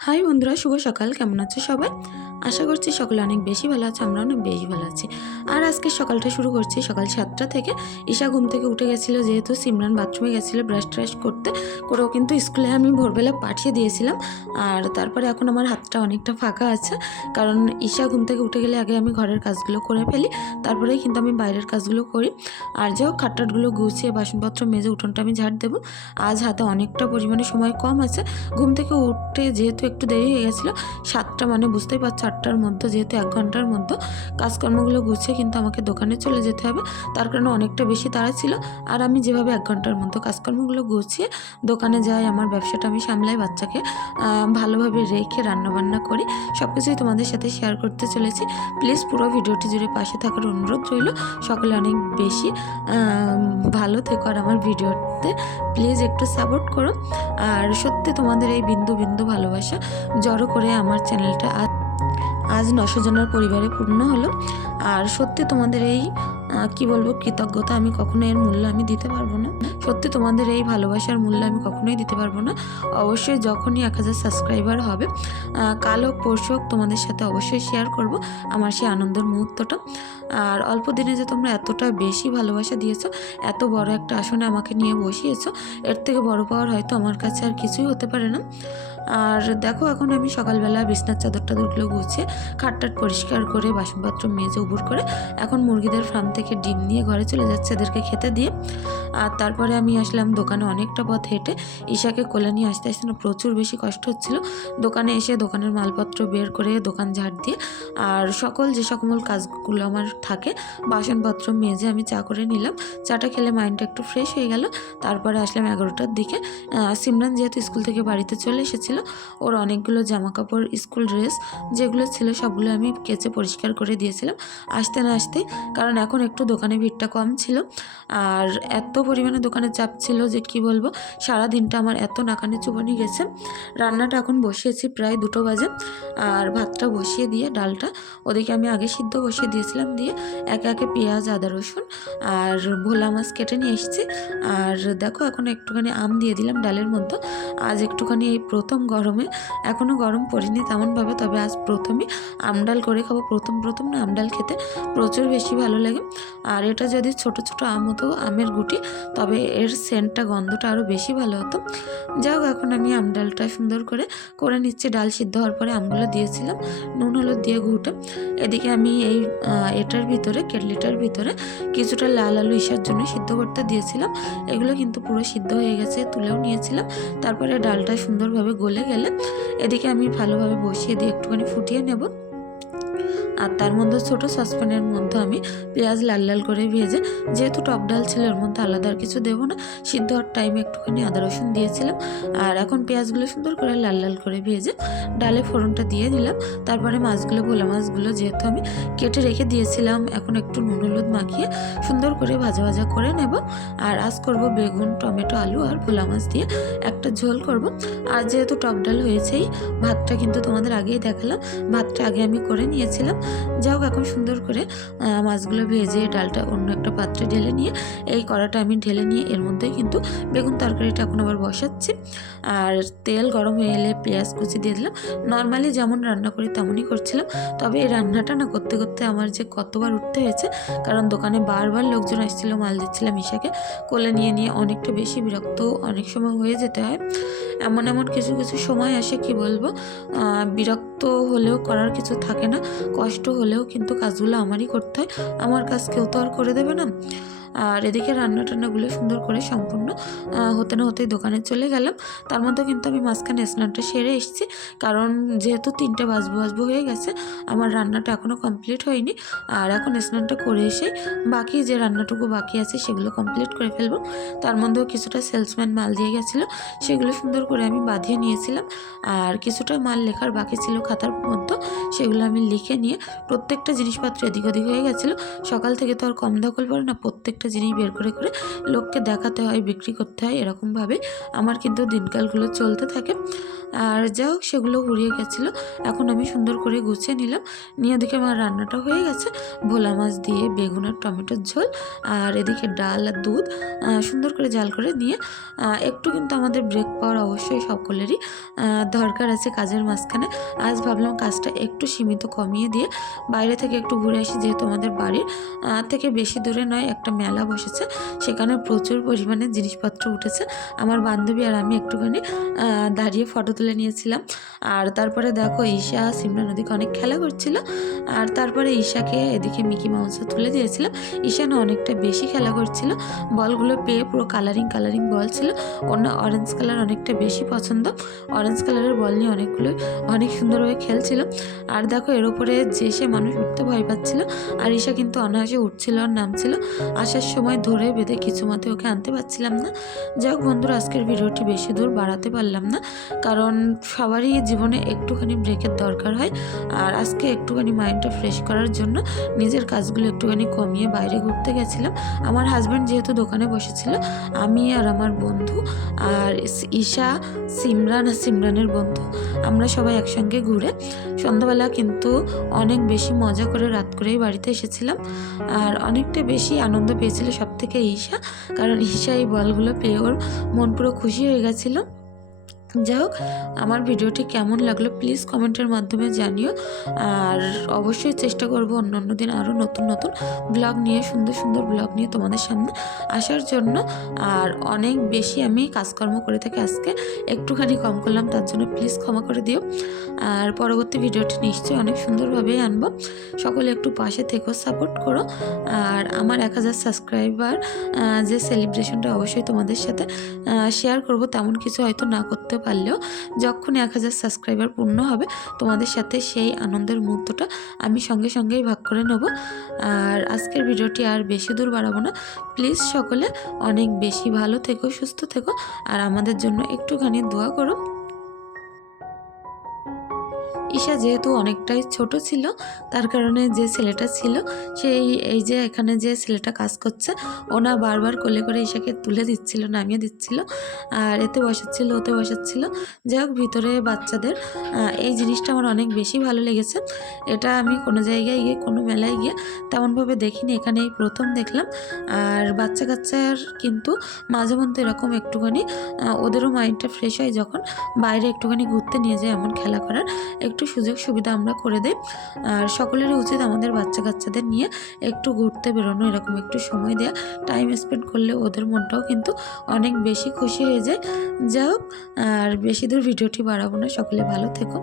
High বন্ধুরা, শুভ সকাল। কেমন আছো সবাই? আশা করছি সকলে অনেক বেশি ভালো আছে, আমরা অনেক বেশি ভালো আছি। আর আজকে সকালটা শুরু করছি সকাল 7টা থেকে। ঈশা ঘুম থেকে উঠে গেছিলো, যেহেতু সিমরান বাথরুমে গেছিলো ব্রাশ ট্রাশ করতে, করেও কিন্তু স্কুলে আমি ভোরবেলা পাঠিয়ে দিয়েছিলাম। আর তারপরে এখন আমার হাতটা অনেকটা ফাঁকা আছে, কারণ ঈশা ঘুম থেকে উঠে গেলে আগে আমি ঘরের কাজগুলো করে ফেলি, তারপরেই কিন্তু আমি বাইরের কাজগুলো করি। আর যাই হোক, খাটটাটগুলো গুছিয়ে বাসনপত্র মেজে উঠোনটা আমি ঝাড় দেবো। আজ হাতে অনেকটা পরিমাণে সময় কম আছে। ঘুম থেকে উঠতে যেহেতু একটু দেরি হয়ে গেছিলো, 7টা মানে বুঝতেই পারছো, 8টার মধ্যে, যেহেতু 1 ঘন্টার মধ্যে কাজকর্মগুলো গুছিয়ে কিন্তু আমাকে দোকানে চলে যেতে হবে। তার কারণে অনেকটা বেশি তাড়া ছিল। আর আমি যেভাবে 1 ঘন্টার মধ্যে কাজকর্মগুলো গুছিয়ে দোকানে যাই, আমার ব্যবসাটা আমি সামলাই, বাচ্চাকে ভালোভাবে রেখে রান্নাবান্না করি, সব কিছুই তোমাদের সাথে শেয়ার করতে চলেছি। প্লিজ পুরো ভিডিওটি জুড়ে পাশে থাকার অনুরোধ রইল। সকলে অনেক বেশি ভালো থেকো, আর আমার ভিডিওতে প্লিজ একটু সাপোর্ট করো। আর সত্যি তোমাদের এই বিন্দু বিন্দু ভালোবাসা জড়ো করে আমার চ্যানেলটা আজ 900 জনের পরিবারে পূর্ণ হলো। আর সত্যি তোমাদের এই কি বলবো, কৃতজ্ঞতা আমি কখনো, এর মূল্য আমি দিতে পারবো না। সত্যি তোমাদের এই ভালোবাসার মূল্য আমি কখনোই দিতে পারবো না। অবশ্যই যখনই 1000 সাবস্ক্রাইবার হবে, কাল হোক পরশু হোক, তোমাদের সাথে অবশ্যই শেয়ার করব আমার সেই আনন্দের মুহূর্তটা। আর অল্প দিনে যে তোমরা এতটা বেশি ভালোবাসা দিয়েছো, এত বড় একটা আসনে আমাকে নিয়ে বসিয়েছো, এর থেকে বড় পাওয়ার হয়তো আমার কাছে আর কিছুই হতে পারে না। আর দেখো, এখন আমি সকালবেলা বিছনার চাদর টাদরগুলো গুছিয়ে খাটটাট পরিষ্কার করে বাসনপত্র মেজে উবুর করে এখন মুরগিদের ফার্ম থেকে ডিম নিয়ে ঘরে চলে যাচ্ছে এদেরকে খেতে দিয়ে। আর তারপরে আমি আসলাম দোকানে, অনেকটা পথ হেঁটে ঈশাকে কোলে নিয়ে আসতে আসতে না প্রচুর বেশি কষ্ট হচ্ছিল। দোকানে এসে দোকানের মালপত্র বের করে দোকান ঝাড় দিয়ে আর সকল যে সকল কাজগুলো আমার থাকে, বাসনপত্র মেজে আমি চা করে নিলাম। চাটা খেলে মাইন্ডটা একটু ফ্রেশ হয়ে গেল। তারপরে আসলাম 11টার দিকে। সিমরান যেহেতু স্কুল থেকে বাড়িতে চলে এসেছিল, ওর অনেকগুলো জামা কাপড়, স্কুল ড্রেস যেগুলো ছিল সবগুলো আমি কেচে পরিষ্কার করে দিয়েছিলাম আসতে না আসতেই, কারণ এখন একটু দোকানে ভিড়টা কম ছিল। আর এত পরিমাণে দোকানে চাপ ছিল যে কি বলবো, সারা দিনটা আমার এত নাকানে চুবানি গেছে। রান্নাটা এখন বসিয়েছি প্রায় 2টো বাজে। আর ভাতটা বসিয়ে দিয়ে ডালটা ওদিকে আমি আগে সিদ্ধ বসিয়ে দিয়েছিলাম, দিয়ে একে একে পেঁয়াজ, আদা, রসুন আর ভোলা মাছ কেটে নিয়ে এসেছি। আর দেখো, এখন একটুখানি আম দিয়ে দিলাম ডালের মধ্যে। আজ একটুখানি এই প্রথম গরমে, এখনও গরম পড়িনি তেমনভাবে, তবে আজ প্রথমই আমডাল করে খাবো। প্রথম না, আমডাল খেতে প্রচুর বেশি ভালো লাগে। আর এটা যদি ছোট ছোট আম হতো, আমের গুটি, তবে এর সেন্টটা, গন্ধটা আরও বেশি ভালো হতো। যাই হোক, এখন আমি আমডালটা সুন্দর করে নিচ্ছি। ডাল সিদ্ধ হওয়ার পরে আমগুলো দিয়েছিলাম নুন হলুদ দিয়ে ঘুটে। এদিকে আমি এই এটার ভিতরে, কেটলিটার ভিতরে কিছুটা লাল আলু ঈশার জন্য সিদ্ধ করতে দিয়েছিলাম। এগুলো কিন্তু পুরো সিদ্ধ হয়ে গেছে, তুলেও নিয়েছিলাম। তারপরে ডালটা সুন্দরভাবে গলে গেলে এদিকে আমি ভালোভাবে বসিয়ে দিয়ে একটুখানি ফুটিয়ে নেব। আর তার মধ্যে ছোটো সসপ্যানের মধ্যে আমি পেঁয়াজ লাল লাল করে ভেজে, যেহেতু টক ডাল ছিল এর মধ্যে আলাদা আর কিছু দেবো না, সিদ্ধ হওয়ার টাইমে একটুখানি আদা রসুন দিয়েছিলাম। আর এখন পেঁয়াজগুলো সুন্দর করে লাল লাল করে ভেজে ডালে ফোড়নটা দিয়ে দিলাম। তারপরে মাছগুলো, ভোলা মাছগুলো যেহেতু আমি কেটে রেখে দিয়েছিলাম, এখন একটু নুন হলুদ মাখিয়ে সুন্দর করে ভাজা ভাজা করে নেব। আর আজ করব বেগুন, টমেটো, আলু আর ভোলা মাছ দিয়ে একটা ঝোল করব। আর যেহেতু টক ডাল হয়েছেই, ভাতটা কিন্তু তোমাদের আগেই দেখালাম, ভাতটা আগে আমি করে নিয়েছিলাম। যাই হোক, এখন সুন্দর করে মাছগুলো ভেজে ডালটা অন্য একটা পাত্রে ঢেলে নিয়ে, এই কড়াটা আমি ঢেলে নিয়ে এর মধ্যে কিন্তু বেগুন তরকারিটা এখন আবার বসাচ্ছি। আর তেল গরম হয়ে এলে পেঁয়াজ কুচি দিয়ে দিলাম। নর্মালি যেমন রান্না করি তেমনই করছিলাম, তবে এই রান্নাটা না করতে করতে আমার যে কতবার উঠতে হয়েছে, কারণ দোকানে বারবার লোকজন আসছিল, মাল দিচ্ছিলাম ঈশাকে কোলে নিয়ে নিয়ে, অনেকটা বেশি বিরক্ত অনেক সময় হয়ে যেতে হয়। এমন কিছু সময় আসে, কি বলবো, বিরক্ত হলেও করার কিছু থাকে না, কষ্ট হলেও কিন্তু কাজগুলো আমারই করতে হয়, আমার কাজ কেউ তো আর করে দেবে না। আর এদিকে রান্না টান্নাগুলো সুন্দর করে সম্পূর্ণ হতে না হতেই দোকানে চলে গেলাম। তার মধ্যে কিন্তু আমি মাঝখানে স্নানটা সেরে এসেছি, কারণ যেহেতু 3টে বাজবো হয়ে গেছে, আমার রান্নাটা এখনও কমপ্লিট হয়নি। আর এখন স্নানটা করে এসেই বাকি যে রান্নাটুকু বাকি আছে সেগুলো কমপ্লিট করে ফেলবো। তার মধ্যেও কিছুটা সেলসম্যান মাল দিয়ে গেছিলো, সেগুলো সুন্দর করে আমি বাঁধিয়ে নিয়েছিলাম। আর কিছুটা মাল লেখার বাকি ছিল খাতার মধ্যে, সেগুলো আমি লিখে নিয়ে, প্রত্যেকটা জিনিসপত্র এদিক ওদিক হয়ে গেছিলো। সকাল থেকে তো আর কম দখল পড়ে না, প্রত্যেকটা একটা জিনিস বের করে করে লোককে দেখাতে হয়, বিক্রি করতে হয়, এরকমভাবে আমার কিন্তু দিনকালগুলো চলতে থাকে। আর যা হোক সেগুলো উড়িয়ে গেছিলো। এখন আমি সুন্দর করে গুছিয়ে নিলাম, নিয়ে ওদিকে আমার রান্নাটা হয়ে গেছে, ভোলা মাছ দিয়ে বেগুন আর টমেটোর ঝোল, আর এদিকে ডাল আর দুধ সুন্দর করে জাল করে নিয়ে একটু কিন্তু আমাদের ব্রেক পাওয়ার অবশ্যই সকলেরই দরকার আছে কাজের মাঝখানে। আজ ভাবলাম কাজটা একটু সীমিত কমিয়ে দিয়ে বাইরে থেকে একটু ঘুরে আসি, যেহেতু আমাদের বাড়ির থেকে বেশি দূরে নয়, একটা মেলা বসেছে, সেখানে প্রচুর পরিমাণে জিনিসপত্র উঠেছে। আমার বান্ধবী আর আমি একটুখানি দাঁড়িয়ে ফটো তুলে নিয়েছিলাম। আর তারপরে দেখো ঈশা সিমরান ওদিকে অনেক খেলা করছিল, আর তারপরে ঈশাকে এদিকে মিকি মাউসও তুলে দিয়েছিলাম। ঈশা না অনেকটা বেশি খেলা করছিল, বলগুলো পেয়ে পুরো কালারিং বল ছিল, ওর না অরেঞ্জ কালার অনেকটা বেশি পছন্দ, অরেঞ্জ কালারের বল নিয়ে অনেক সুন্দরভাবে খেলছিল। আর দেখো এর উপরে যে সে মানুষ উঠতে ভয় পাচ্ছিল, আর ঈশা কিন্তু অনায়াসে উঠছিল আর নামছিল। আসার সময় ধরে বেঁধে কিছু মতে ওকে আনতে পারছিলাম না। যাই হোক বন্ধুরা, আজকের ভিডিওটি বেশি দূর বাড়াতে পারলাম না, কারণ সবারই জীবনে একটুখানি ব্রেকের দরকার হয়। আর আজকে একটুখানি মাইন্ডটা ফ্রেশ করার জন্য নিজের কাজগুলো একটুখানি কমিয়ে বাইরে ঘুরতে গেছিলাম। আমার হাজব্যান্ড যেহেতু দোকানে বসেছিল, আমি আর আমার বন্ধু আর ঈশা, সিমরান আর সিমরানের বন্ধু, আমরা সবাই একসঙ্গে ঘুরে সন্ধ্যাবেলা কিন্তু অনেক বেশি মজা করে রাত করেই বাড়িতে এসেছিলাম। আর অনেকটা বেশি আনন্দ পেয়েছিল সব থেকে ঈশা, কারণ ঈশা এই বলগুলো পেয়ে ওর মন পুরো খুশি হয়ে গেছিলো। যাই হোক, আমার ভিডিওটি কেমন লাগলো প্লিজ কমেন্টের মাধ্যমে জানিও। আর অবশ্যই চেষ্টা করব অন্য দিন আরও নতুন ব্লগ নিয়ে, সুন্দর ব্লগ নিয়ে তোমাদের সামনে আসার জন্য। আর অনেক বেশি আমি কাজকর্ম করে থাকি, আজকে একটুখানি কম করলাম, তার জন্য প্লিজ ক্ষমা করে দিও। আর পরবর্তী ভিডিওটি নিশ্চয়ই অনেক সুন্দরভাবেই আনবো, সকলে একটু পাশে থেকেও সাপোর্ট করো। আর আমার 1000 সাবস্ক্রাইবার যে সেলিব্রেশনটা অবশ্যই তোমাদের সাথে শেয়ার করব, তেমন কিছু হয়তো না করতে পারলেও যখন 1000 সাবস্ক্রাইবার পূর্ণ হবে তোমাদের সাথে সেই আনন্দের মুহূর্তটা আমি সঙ্গেই ভাগ করে নেব। আর আজকের ভিডিওটি আর বেশি দূর বাড়াবো না, প্লিজ সকলে অনেক বেশি ভালো থেকো, সুস্থ থেকো, আর আমাদের জন্য একটুখানি দোয়া করো। ঈশা যেহেতু অনেকটাই ছোট ছিল, তার কারণে যে ছেলেটা ছিল এই যে এখানে যে ছেলেটা কাজ করছে, ওনা বারবার কোলে করে ঈশাকে তুলে দিচ্ছিল, নামিয়ে দিচ্ছিল, আর এতে বসাচ্ছিল ওতে বসাচ্ছিল। যাই হোক, ভিতরে বাচ্চাদের এই জিনিসটা আমার অনেক বেশি ভালো লেগেছে। এটা আমি কোনো জায়গায় গিয়ে, কোনো মেলায় গিয়ে তেমনভাবে দেখিনি, এখানে এই প্রথম দেখলাম। আর বাচ্চা কাচ্চার কিন্তু মাঝে মধ্যে এরকম একটুখানি ওদেরও মাইন্ডটা ফ্রেশ হয় যখন বাইরে একটুখানি ঘুরতে নিয়ে যায়, এমন খেলা করার একটু সুযোগ সুবিধা আমরা করে দেই। আর সকলেরই উচিত আমাদের বাচ্চা কাচ্চাদের নিয়ে একটু ঘুরতে বেরোনো, এরকম একটু সময় দেওয়া, টাইম স্পেন্ড করলে ওদের মনটাও কিন্তু অনেক বেশি খুশি হয়ে যায়। যাই হোক, আর বেশি দূর ভিডিওটি বাড়াবো না, সকলে ভালো থেকো।